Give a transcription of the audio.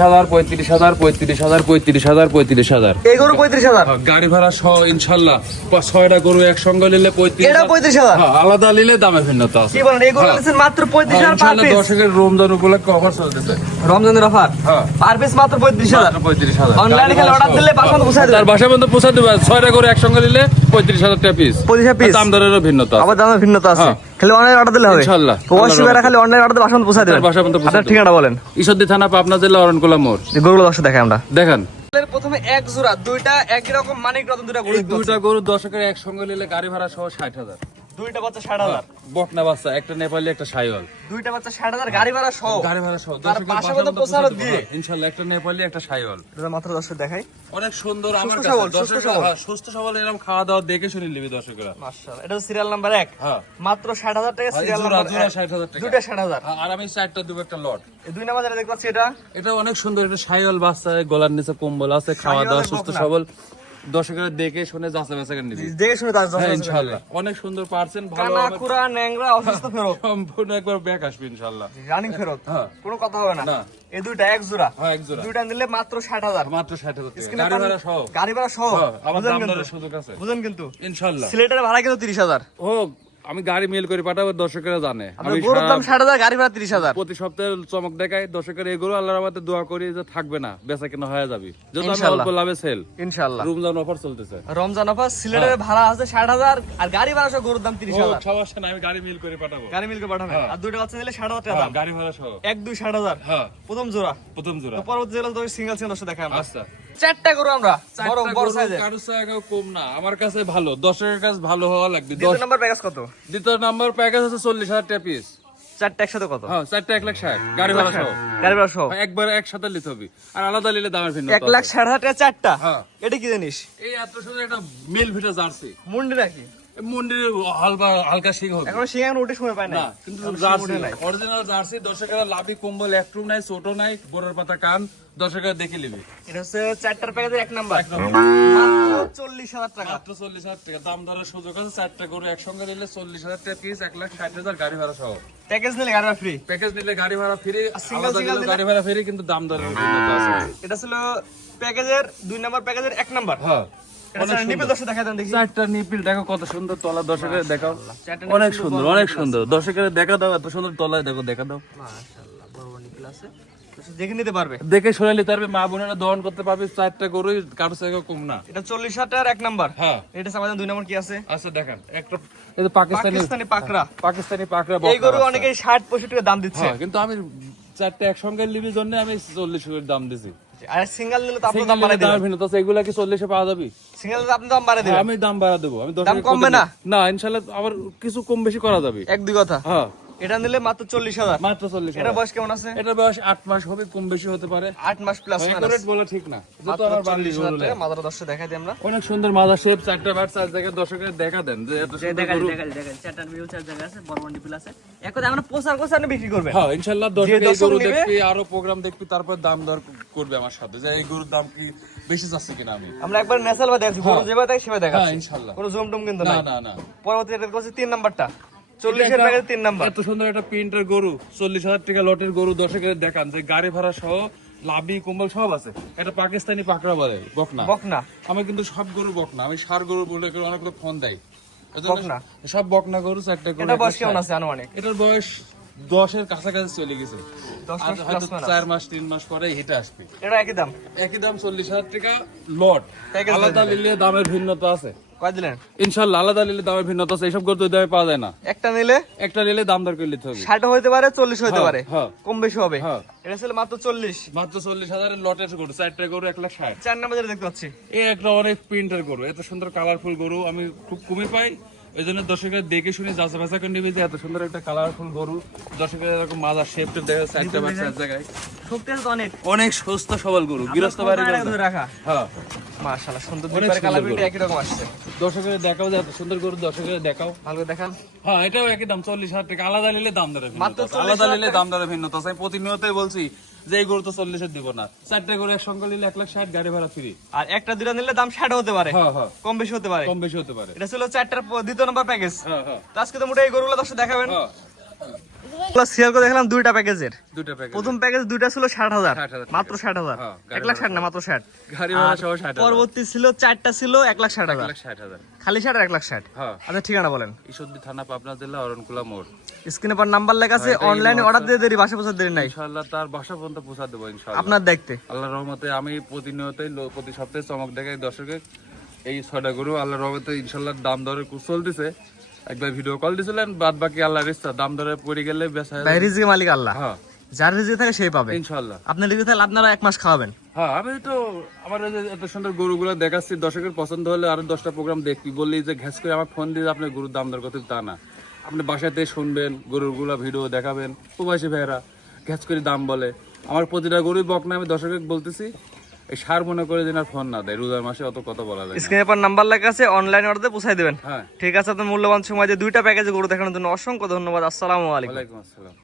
35,000 35,000 35,000 35,000 35,000 এই গরু 35,000 গাড়ি ভাড়া সহ ইনশাল্লাহ। 6টা গরু একসঙ্গে নিলে 35,000। এটা 35,000 আলাদা নিলে দামে ভিন্নতা আছে। কি বলেন এই গরু নিছেন মাত্র 35,000 পার পিস। দর্শকের রমজান উপলক্ষে অফার চলতেছে, রমজানের অফার পার পিস মাত্র 35,000। 35,000 অনলাইনে খালি অর্ডার দিলে বাসা পৌঁছে দেবে, তার বাসা পর্যন্ত পৌঁছে দেবে। 6টা গরু একসঙ্গে নিলে 35,000 টাকা পিস। 35,000 পিস, দাম দরেরও ভিন্নতা আছে। আবার দামের ভিন্নতা আছে। খালি অনলাইনে অর্ডার দিলে হবে ইনশাআল্লাহ। প্রবাসী ভাইরা খালি অনলাইনে অর্ডার দিয়ে বাসা পৌঁছে দেবে। বাসা পর্যন্ত পৌঁছে আপনার ঠিকানা বলেন। ঈশ্বরদী থানা, পাবনা জেলা, অরণকুলা মোড়। গরুগুলো দর্শক দেখাই আমরা। দেখেন প্রথমে এক জোড়া দুইটা একই রকম মানিক রতন দুইটা গরু। এই দুইটা গরু দর্শকের একসঙ্গে নিলে গাড়ি ভাড়া সহ 60,000। দুইটা বাচ্চা 60,000, বকনা বাচ্চা, একটা নেপালি একটা শাইওয়াল। দুইটা বাচ্চা 60,000 গাড়ি ভাড়া সহ। গাড়ি ভাড়া সহ তার বাসা পর্যন্ত পৌঁছানো দিয়ে ইনশাআল্লাহ। একটা নেপালি একটা শাইওয়াল। এটা মাত্র দর্শক দেখাই। অনেক সুন্দর। আমার সুস্থ কাছে সবল, সুস্থ দর্শকেরা সবল। সুস্থ সবল এরকম খাওয়া দাওয়া দেখে শুনে নিবি দর্শকেরা। মাশাআল্লাহ, এটা সিরিয়াল নাম্বার 1। হ্যাঁ, মাত্র 60,000 টাকা সিরিয়াল জোড়া নাম্বার জোড়া 1। 60,000 টাকা। দুইটা 60,000। আর আমি 4টা দেব একটা লট। এই দুই নাম্বার যেটা দেখতে পাচ্ছি এটা এটা অনেক সুন্দর। এটা শাইওয়াল বাচ্চা, গলার নিচে কম্বল আছে, খাওয়া দাওয়া সুস্থ বকনা। সবল। দর্শকেরা দেখে শুনে যাচাই বাছাই করে নিবি। দেখে শুনে তার হ্যাঁ ইনশাআল্লাহ। অনেক সুন্দর পার্সেন্ট, ভালো কানা হবে। কুরা ন্যাংরা অসুস্থ ফেরত, সম্পূর্ণ একবার ব্যাক আসবে ইনশাআল্লাহ। রানিং ফেরত, হ্যাঁ। কোনো কথা হবে না। না। এই দুইটা এক জোড়া, হ্যাঁ এক জোড়া। দুইটা নিলে মাত্র 60,000। মাত্র 60,000 টাকা। গাড়ি ভাড়া সহ। গাড়ি ভাড়া সহ। হ্যাঁ, আমার বুঝেন দাম কিন্তু? দরের সুযোগ আছে বুঝেন কিন্তু ইনশাআল্লাহ। সিলেটের ভাড়া কিন্তু 30,000। ও আমি গাড়ি মেল করে পাঠাবো, দর্শকেরা জানে। আপনার আমি গরুর দাম 60,000, গাড়ি ভাড়া 30,000। প্রতি সপ্তাহে চমক দেখাই দর্শকের। এগুলো আল্লাহর রহমতে দোয়া করি যে থাকবে না, বেচা কেনা হয়ে যাবে। যত আমি ইনশাআল্লাহ। অল্প লাভে সেল। ইনশাআল্লাহ। রমজান অফার চলতেছে। রমজান অফার, সিলেটের ভাড়া আছে 60,000 আর গাড়ি ভাড়া সহ গরুর দাম 30,000। সমস্যা নাই, আমি গাড়ি মেল করে পাঠাবো। গাড়ি মিলকে পাঠাবেন। আর দুইটা বাচ্চা নিলে 60,000 টাকা হ্যাঁ, দাম। গাড়ি ভাড়া সহ। 1 2 60,000 হ্যাঁ, প্রথম জোড়া। প্রথম জোড়া। তো পরবর্তী জেলা তো সিঙ্গেল সিঙ্গেল দর্শক দেখাই আমরা। আচ্ছা, চারটা গরু আমরা বড় চারটা বড় গরু সাইজের। কারো চেয়ে কম না, আমার কাছে ভালো। দর্শকের কাছে ভালো হওয়া লাগবে। দ্বিতীয় নাম্বার প্যাকেজ কত? দ্বিতীয় নাম্বার প্যাকেজ হচ্ছে 40,000 টাকা পিস। চারটা একসাথে কত? হ্যাঁ, 4টা 1,60,000 গাড়ি ভাড়া সহ। গাড়ি ভাড়া সহ একবার একসাথে নিতে হবে, আর আলাদা নিলে দামের ভিন্ন। 1,60,000 টাকা চারটা। হ্যাঁ। এটা কি জিনিস? এই এত সুন্দর একটা মিল ভিটা জার্সি। মুন্ডি নাকি? মন্দিরে হালকা শিং হবে এখন সিঙ্গান উঠে সময় পায় না। না, কিন্তু জার্সি অরিজিনাল জার্সি। দর্শকেরা লাভি কম্বল একটু নাই, ছোট নাই, বড়র পাতা কান। দর্শকেরা দেখে নিবি। এটা হচ্ছে চারটার প্যাকেজের 1 নাম্বার। মাত্র 40,000 টাকা। মাত্র 40,000 টাকা দাম দরের সুযোগ আছে। 4টা গরু একসঙ্গে নিলে 40,000 টাকা পিস, 1,60,000 গাড়ি ভাড়া সহ। প্যাকেজ নিলে গাড়ি ভাড়া ফ্রি। প্যাকেজ নিলে গাড়ি ভাড়া ফ্রি, single দিলে? গাড়ি ভাড়া ফ্রি, কিন্তু দাম দরের ভিন্নতা আছে। এটা ছিল প্যাকেজের 2 নাম্বার প্যাকেজের 1 নাম্বার। হ্যাঁ, এটা স্যার নিপে দর্শক দেখাই দেন দেখি। 4টা নিপিল দেখো কত সুন্দর তলা। দর্শকের দেখাও, চারটা অনেক নিপিল সুন্দর, বড় অনেক নিপিল সুন্দর। দর্শকের দেখা দাও, এত সুন্দর তলায় দেখো, দেখা দাও। মাশাআল্লাহ, বড় বড় নিপিল আছে। দর্শক দেখে নিতে পারবে। দেখে শুনে নিতে পারবে, মা বোনেরা দহন করতে পারবে। 4টা গরুই কারো থেকে কম না। এটা 40,000 টাকার 1 নাম্বার। হ্যাঁ, এটা আমাদের 2 নাম্বার কি আছে? আচ্ছা দেখেন, একটা এই তো পাকিস্তানি পাকড়া। পাকিস্তানি পাকড়া এই গরু অনেকে 60-65 টাকা দাম দিচ্ছে। হ্যাঁ, কিন্তু আমি 4টা একসঙ্গে নিবির জন্য আমি 40 করে দাম দিছি। আর সিঙ্গেল নিলে তো আপনি দাম সিঙ্গেল বাড়াই দিবেন। দামের ভিন্নতা আছে। এগুলা কি 40 এ পাওয়া যাবে? সিঙ্গেল আপনি দাম বাড়াই দিবেন। আমি দাম বাড়া দেবো। আমি দাম কমবে না? না, ইনশাআল্লাহ আবার কিছু কম বেশি করা যাবে। 1-2 কথা। হ্যাঁ, এটা নিলে মাত্র 40,000। মাত্র 40। এটা বয়স কেমন আছে? এটার বয়স 8 মাস হবে, কম বেশি হতে পারে। 8 মাস প্লাস মাইনাস। একুরেট বলা ঠিক না, যত আমার বাড়লি 40,000 টাকা মাত্র দর্শক দেখাই দিই আমরা। অনেক সুন্দর মাদার শেপ। 4টা বাট সাইজ দেখে দর্শকের দেখা দেন যে এত সুন্দর গরু। চারটার ভিডিও চার জায়গা আছে, বড় বড় নিপিল আছে। এখন আমরা পোসার কোসার বিক্রি করবে। হ্যাঁ ইনশাআল্লাহ। দর্শক এই দর্শক গরু নিবে। দেখবি, আরো প্রোগ্রাম দেখবি, তারপর দাম দর করবে আমার সাথে যে এই গরুর দাম কি বেশি যাচ্ছে কিনা। আমি আমরা একবার ন্যাচারাল ভাবে দেখাচ্ছি, গরু যেভাবে থাকে সেভাবে হ্যাঁ দেখাচ্ছি। ইনশাআল্লাহ। কোনো জুম টুম কিন্তু না নাই। না না, পরবর্তী এটা হচ্ছে 3 নাম্বারটা। 40 এর প্যাকেজ 3 নাম্বার। এত সুন্দর একটা প্রিন্টের গরু, 40,000 টাকা লটের গরু। দর্শকের দেখান যে গাড়ি ভাড়া সহ লাভি কম্বল সব আছে। এটা পাকিস্তানি পাকড়া বলে, বকনা। বকনা। আমি কিন্তু সব গরু বকনা, আমি সার গরু বলে অনেক লোক ফোন দেয়। এজন্য বকনা। সব বকনা গরু। 4টা গরু। এটা বয়স কেমন আছে আনুমানিক? এটার বয়স 10-এর কাছাকাছি চলে গেছে। 10 আর মাস হয়তো plus 4 মাস 3 মাস পরে হিটে আসবে। এটা একই দাম। একই দাম 40,000 টাকা লট। Package আলাদা নিলে দামের ভিন্নতা আছে কয় দিলেন? ইনশাআল্লাহ। আলাদা নিলে দামের ভিন্নতা আছে। এইসব গরু তো ওই দামে পাওয়া যায় না। একটা নিলে একটা নিলে দাম দর করে নিতে হবে। 60 হইতে পারে, 40 হইতে হ্যাঁ, পারে, হ্যাঁ। কম বেশি হবে। হ্যাঁ। এটা ছিল মাত্র 40। মাত্র 40,000 এর লটের গরু। 4টা গরু 1,60,000। 4 নাম্বার যেটা দেখতে পাচ্ছি। এই একটা অনেক প্রিন্টের গরু, এত সুন্দর কালারফুল গরু আমি খুব কমই পাই। এই জন্য দর্শকের দেখে শুনে যাচা বাছা করে নিবি যে এত সুন্দর একটা কালারফুল গরু। দর্শকের এরকম মাজার শেপ টেপ দেখা যাচ্ছে 4টা বাচ্চা এক জায়গায়। শক্তি আছে তো অনেক। অনেক সুস্থ সবল গরু, গৃহস্থ বাড়ি ধরে রাখা। হ্যাঁ মাশাআল্লাহ, সুন্দর অনেক দুপারে কালার সুন্দর প্রিন্ট গরু। একই রকম আসছে। দর্শকের দেখাও যে এত সুন্দর গরু। দর্শকের দেখাও, ভালো করে দেখান। হ্যাঁ এটাও একই দাম 40,000 টাকা। আলাদা নিলে দাম দরে মাত্র ভিন্নতা আছে। 40,000 আলাদা নিলে দাম দরে ভিন্নতা আছে। আমি প্রতিনিয়তই বলছি যে এই গরু তো 40 এর দিব না। 4টা গরু একসঙ্গে নিলে 1,60,000 গাড়ি ভাড়া ফ্রি। আর একটা দুটা নিলে দাম 60 হতে পারে, হ্যাঁ হ্যাঁ, কম বেশি হতে পারে। কম বেশি হতে পারে। এটা ছিল 4টার দ্বিতীয় নাম্বার প্যাকেজ। হ্যাঁ হ্যাঁ তো আজকে তো মোটাই এই গরুগুলো দর্শক দেখাবেন। হ্যাঁ। সিরিয়াল করে দেখলাম দুইটা প্যাকেজের। দুইটা প্যাকেজ, প্রথম প্যাকেজ দুইটা ছিল 60,000, 60,000 মাত্র 60,000, হ্যাঁ, 1,60,000 না মাত্র 60। গাড়ি ভাড়া সহ 60,000, পরবর্তী ছিল চারটা ছিল 1,60,000, 1,60,000। খালি 60 আর 1,60,000। হ্যাঁ, আচ্ছা ঠিকানা বলেন। ঈশ্বরদী থানা, পাবনা জেলা, অরণকুলা মোড়। স্ক্রিনে পর নাম্বার লেখা আছে, অনলাইনে অর্ডার দিয়ে দেরি, বাসা পৌঁছে দেরি নাই, ইনশাআল্লাহ তার বাসা পর্যন্ত পৌঁছা দেবো ইনশাআল্লাহ। আপনার দেখতে। আল্লাহর রহমতে আমি প্রতিনিয়তই প্রতি সপ্তাহে চমক দেখাই দর্শকে। এই 6টা গরু আল্লাহর রহমতে ইনশাআল্লাহ দাম দরে চলতেছে। একবার ভিডিও কল দিছিলেন, বাদ বাকি আল্লাহর ইচ্ছা, দাম দরে পড়ে গেলে বেচা ভাই রিজিকের মালিক আল্লাহ, হ্যাঁ যার রিজিক থাকে সেই পাবে ইনশাআল্লাহ। আপনার রিজিক থাকলে আপনারা 1 মাস খাওয়াবেন। হ্যাঁ, আমি তো আমার এই যে এত সুন্দর গরুগুলো দেখাচ্ছি, দর্শকের পছন্দ হলে আরো 10টা প্রোগ্রাম দেখবি, বললি যে ঘ্যাস করে আমার ফোন দিয়ে আপনার গরুর দাম দর কত, তা না। আপনি বাসাতে শুনবেন, গরুগুলো ভিডিও দেখাবেন, প্রবাসী ভাইয়েরা ঘ্যাস করে দাম বলে। আমার প্রতিটা গরুই বকনা, আমি দর্শকের বলতেছি এই সার মনে করে যেন আর ফোন না দেয়, রোজার মাসে অত কথা বলা যায় না। স্ক্রিনে পর নাম্বার লেখা আছে, অনলাইন অর্ডার দিয়ে পৌঁছাই দিবেন। হ্যাঁ, ঠিক আছে, আপনার মূল্যবান সময় দিয়ে দুইটা প্যাকেজে গরু দেখানোর জন্য অসংখ্য ধন্যবাদ। আসসালামু আলাইকুম। ওয়ালাইকুম আসসালাম।